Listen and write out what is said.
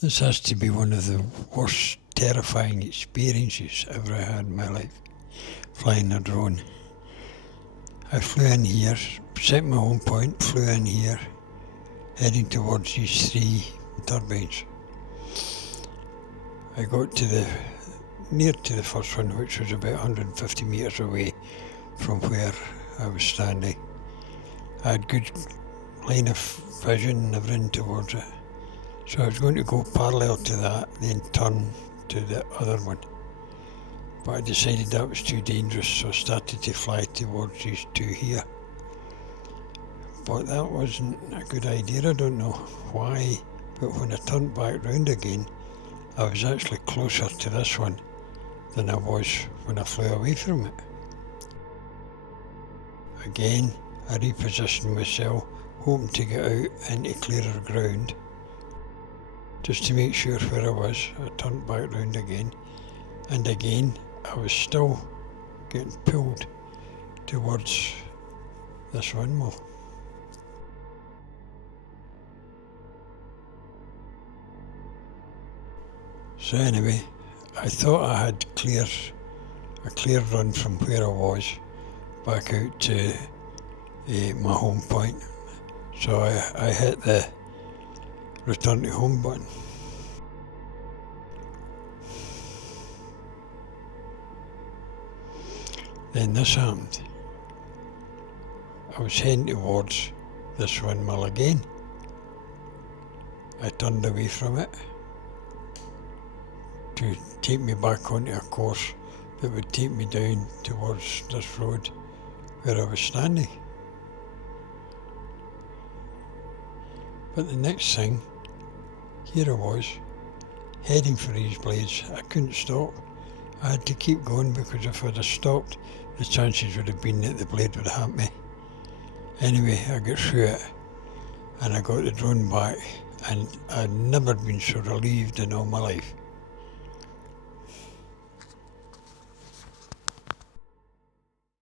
This has to be one of the worst, terrifying experiences ever I had in my life, flying a drone. I flew in here, set my home point, flew in here, heading towards these 3 turbines. I got to near to the first one, which was about 150 metres away from where I was standing. I had good line of vision and everything towards it. So I was going to go parallel to that, then turn to the other one. But I decided that was too dangerous, so I started to fly towards these 2 here. But that wasn't a good idea, I don't know why, but when I turned back round again, I was actually closer to this one than I was when I flew away from it. Again, I repositioned myself, hoping to get out into clearer ground. Just to make sure where I was, I turned back round again, and again I was still getting pulled towards this windmill. So anyway, I thought I had a clear run from where I was back out to my home point. So I hit the return to home button. Then this happened. I was heading towards this windmill again. I turned away from it to take me back onto a course that would take me down towards this road where I was standing. But the next thing, here I was, heading for these blades. I couldn't stop. I had to keep going because if I'd have stopped, the chances would have been that the blade would have hit me. Anyway, I got through it and I got the drone back, and I'd never been so relieved in all my life.